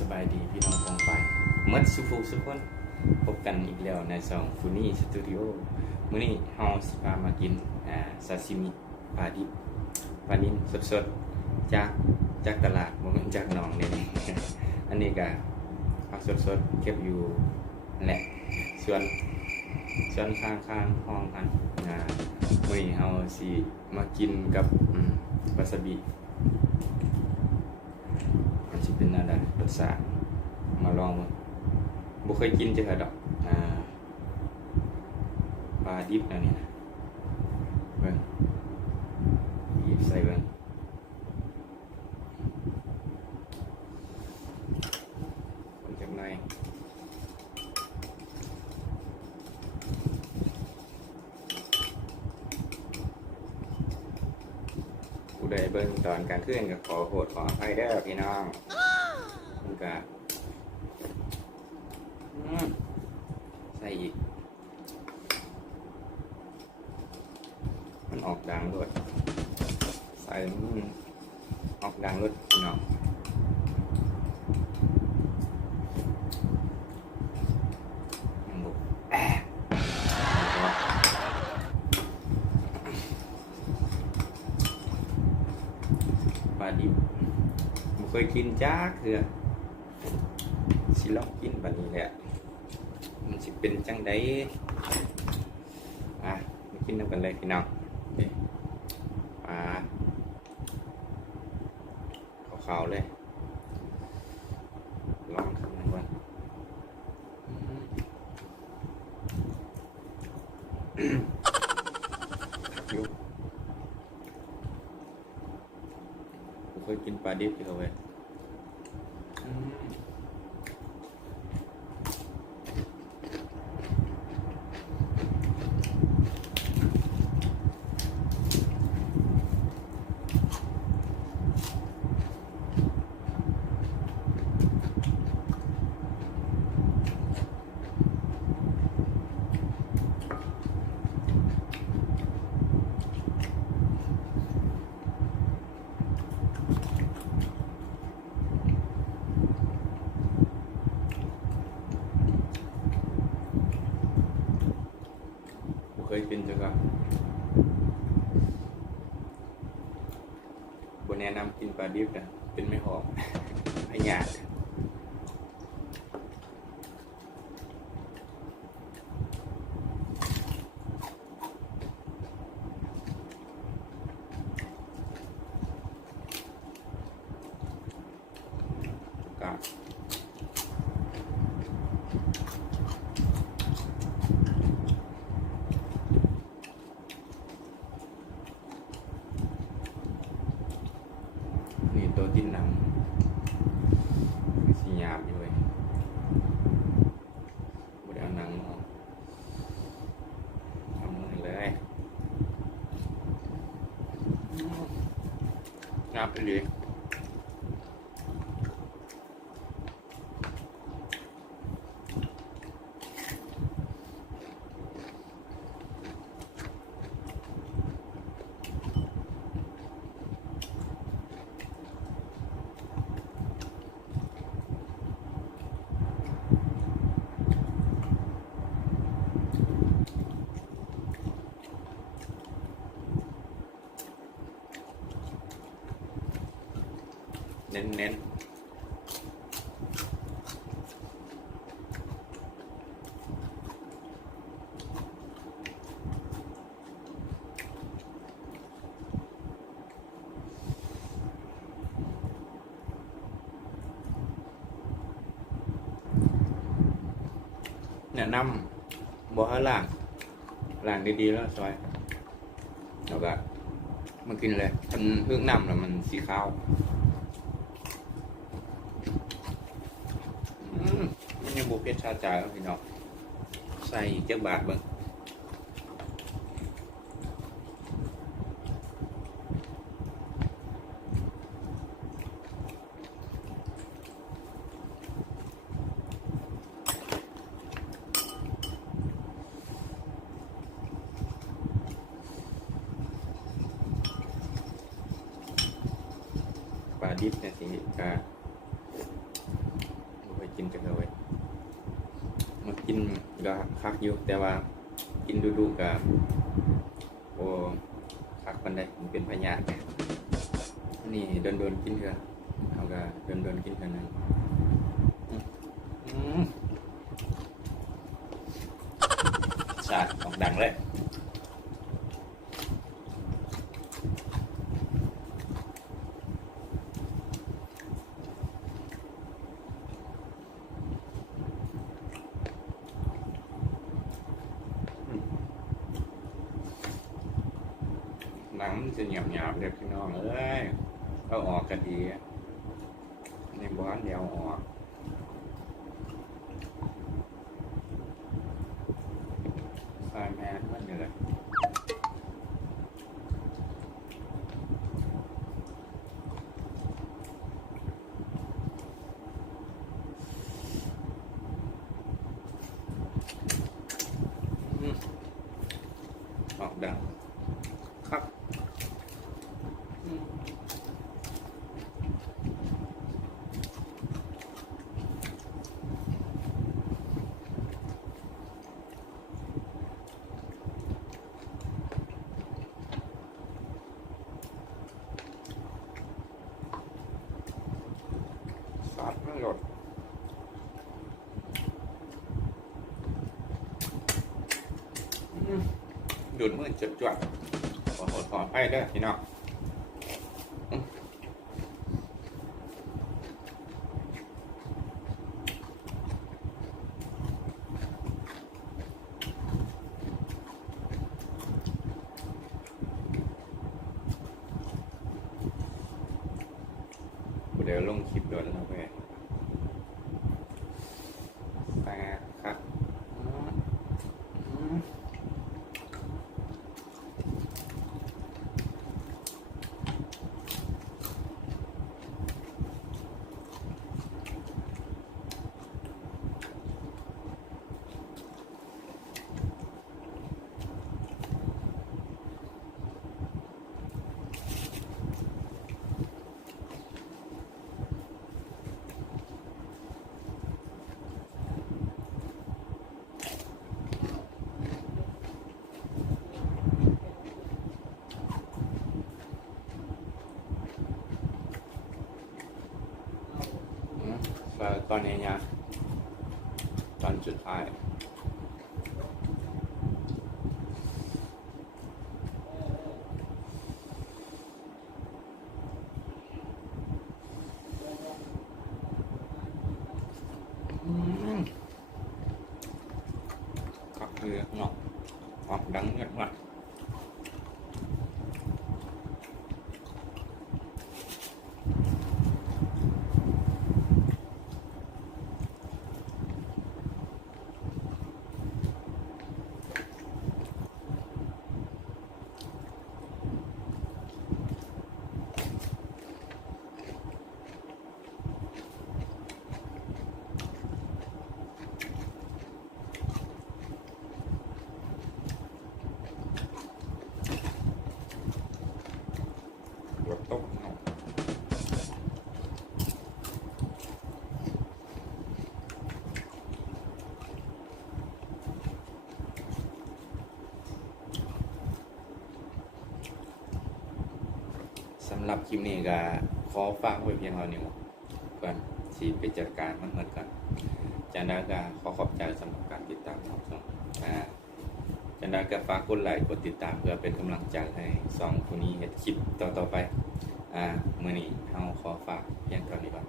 สบายดีพี่น้องกองฝ่ายมัดสุฟูสุกคนพบกันอีกแล้วในช่องฟูนี่สตูดิโอมื้อนี้เฮาสิพามากินซาซิมิปลาดิบปลานิ่มสดๆจากตลาดบ่แม่นจากหนองนี่ อันนี้ก็ผักสดๆเก็บอยู่นั่นแหละสวนข้างห้องกันมื้อนี้เฮาสิมากินกับวาซาบิมันสิเป็นอะไรรสชาติมาลองบ่เคยกินจักดอกปลาดิบนะนี่นะเบิ่งหยิบใส่เบิ่งคนจักหน่อยผู้ใดเบิ่งตอนกลางคืนก็ขอโทษขออภัยเด้อพี่น้องมันก็ใส่อีกมันออกดังด้วยใส่ออกดังด้วยพี่น้องยังบุกปลาดิบไม่เคยกินจ้าคือสิลองกินแบบนี้แหละมันสิเป็นจังไดมากินน้ำกันเลยพี่น้องปลาขาวๆเลยลองทำหน่อยก่อนยุบผมเคยกินปลาดิบอยู่เลยเคยกินจังก็บนแนะนำกินปลาดิบนะเป็นไม่หอม ไม่หยาดกะตัวติดหนังสีหยาบอยู่เลยบดเอาหนังออกทำมือเลยงับไปเลยเน้นเนี่ยนำบ่ให้ล่างดีๆแล้วซอยแล้วก็มากินเลยมันเพิ่งน้ำแล้วมันสีขาวมันยังบุเพชรชาจ่ายแล้วพี่น้องใส่เจ็บบาทเบิ่งปลาดิบเนี่ยสิกา กินจักเลยมากินก็คักอยู่แต่ว่ากินดูๆกับโอ้คักปานใดมันเป็นพยาธินี่โดนกินเถอะเอาก็โดนกินเถอะนั้นชาติออกดังเลยหนังมันจะหยาบๆเลยพี่น้องเอ้ยเอาออกก็ดีในบ้านเดียวออกใส่แมสมันอยู่เลยออกดังครับซัดไม่หลดดูดมือจดจวดขอโทษขออภัยด้วยพี่น้องเดี๋ยวลงคลิปโดนแล้วไปแต่ครับตอนนี้เนี่ยตอนสุดท้ายก็คือเนาะออกดังเงียบมากรถตกเนาะสำหรับคลิปนี้ก็ขอฝากไว้เพียงเท่านี้ก่อนสิไปจัดการมันเหมือนกันจากนั้นก็ขอขอบใจสำหรับการติดตามของช่องจากนั้นก็ฝากกดไลค์กดติดตามเพื่อเป็นกำลังใจให้สองคนนี้เฮ็ดคลิปต่อไปมื้อนี้เฮาขอฝากเพียงเท่านี้ก่อน